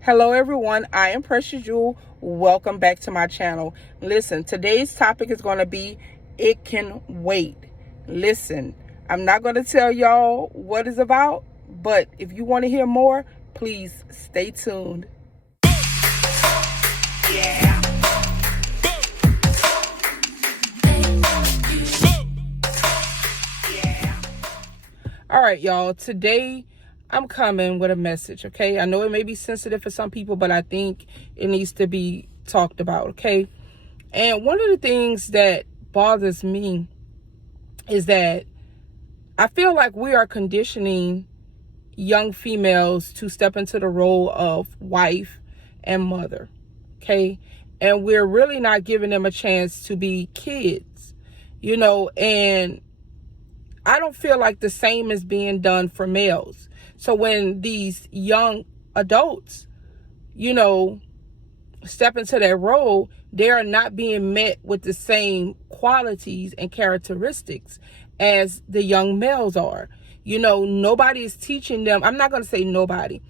Hello everyone, I am Precious Jewel. Welcome back to my channel. Listen, today's topic is going to be it can wait. Listen, I'm not going to tell y'all what it's about, but if you want to hear more, please stay tuned. Yeah. All right, y'all. Today I'm coming with a message, okay? I know it may be sensitive for some people, but I think it needs to be talked about, okay? And one of the things that bothers me is that I feel like we are conditioning young females to step into the role of wife and mother, okay? And we're really not giving them a chance to be kids, and I don't feel like the same is being done for males. So when these young adults, step into that role, they are not being met with the same qualities and characteristics as the young males are. Nobody is teaching them. I'm not going to say nobody,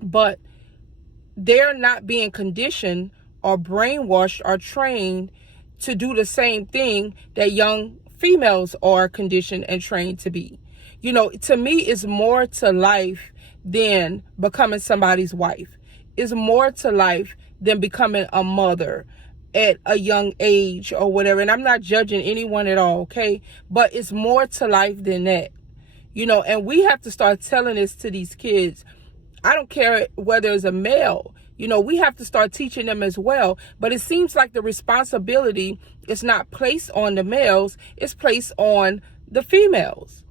but they're not being conditioned or brainwashed or trained to do the same thing that young females are conditioned and trained to be. To me, it's more to life than becoming somebody's wife. It's more to life than becoming a mother at a young age or whatever. And I'm not judging anyone at all, okay? But it's more to life than that. And we have to start telling this to these kids. I don't care whether it's a male, we have to start teaching them as well. But it seems like the responsibility is not placed on the males, it's placed on the females.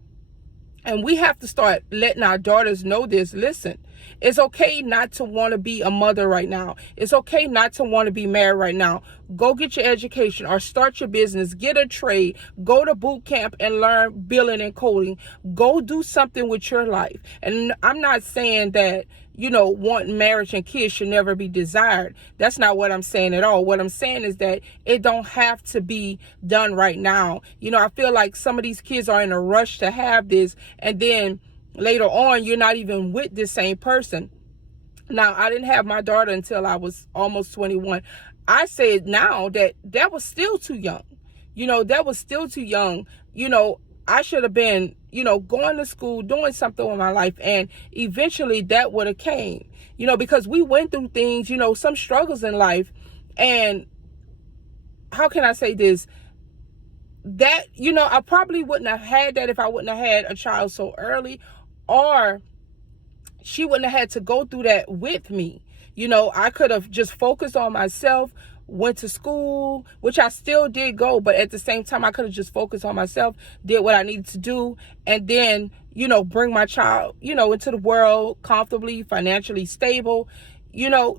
And we have to start letting our daughters know this. Listen, it's okay not to want to be a mother right now. It's okay not to want to be married right now. Go get your education or start your business. Get a trade. Go to boot camp and learn billing and coding. Go do something with your life. And I'm not saying that, wanting marriage and kids should never be desired. That's not what I'm saying at all. What I'm saying is that it don't have to be done right now. I feel like some of these kids are in a rush to have this, and then later on, you're not even with the same person. Now, I didn't have my daughter until I was almost 21. I said now that was still too young. That was still too young. I should have been, going to school, doing something with my life. And eventually that would have came, because we went through things, some struggles in life. And how can I say this? That, I probably wouldn't have had that if I wouldn't have had a child so early, or she wouldn't have had to go through that with me. I could have just focused on myself, went to school, which I still did go, but at the same time, I could have just focused on myself, did what I needed to do, and then, bring my child, into the world comfortably, financially stable,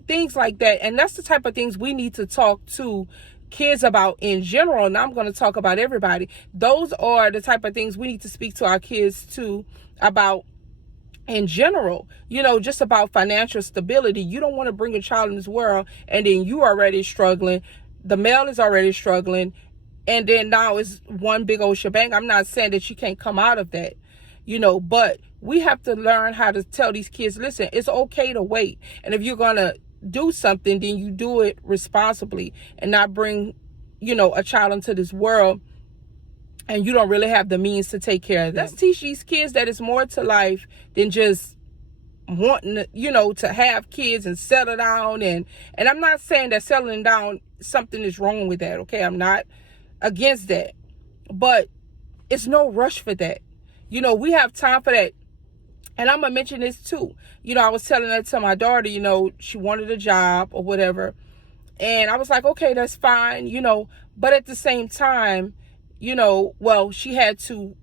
things like that. And that's the type of things we need to talk to kids about in general. And I'm going to talk about everybody. Those are the type of things we need to speak to our kids too about in general, just about financial stability. You don't want to bring a child in this world and then you are already struggling. The male is already struggling. And then now it's one big old shebang. I'm not saying that you can't come out of that, but we have to learn how to tell these kids, listen, it's okay to wait. And if you're going to do something, then you do it responsibly and not bring, a child into this world and you don't really have the means to take care of them. Let's teach these kids that it's more to life than just wanting to, to have kids and settle down. And I'm not saying that settling down, something is wrong with that, okay? I'm not against that. But it's no rush for that. We have time for that. And I'm going to mention this too. I was telling that to my daughter, she wanted a job or whatever. And I was like, okay, that's fine, But at the same time, she had to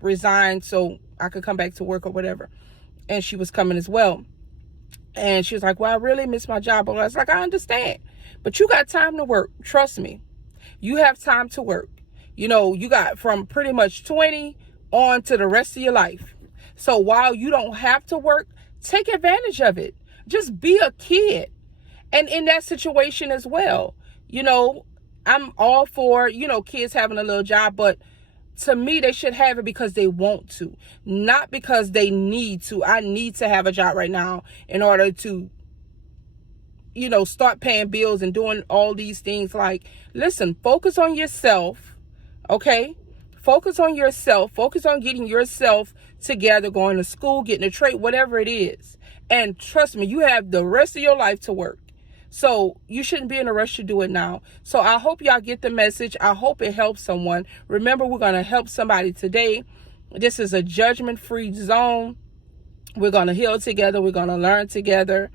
resign so I could come back to work or whatever. And she was coming as well. And she was like, well, I really miss my job. But I was like, I understand. But you got time to work. Trust me. You have time to work. You got from pretty much 20 on to the rest of your life. So while you don't have to work, take advantage of it. Just be a kid. And in that situation as well, I'm all for, kids having a little job, but to me, they should have it because they want to, not because they need to. I need to have a job right now in order to start paying bills and doing all these things. Like, listen, focus on yourself, okay? Focus on yourself. Focus on getting yourself together, going to school, getting a trade, whatever it is. And trust me, you have the rest of your life to work. So you shouldn't be in a rush to do it now. So I hope y'all get the message. I hope it helps someone. Remember, we're going to help somebody today. This is a judgment-free zone. We're going to heal together. We're going to learn together.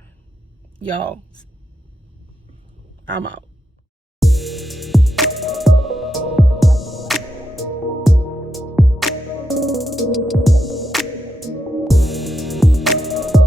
Y'all, I'm out.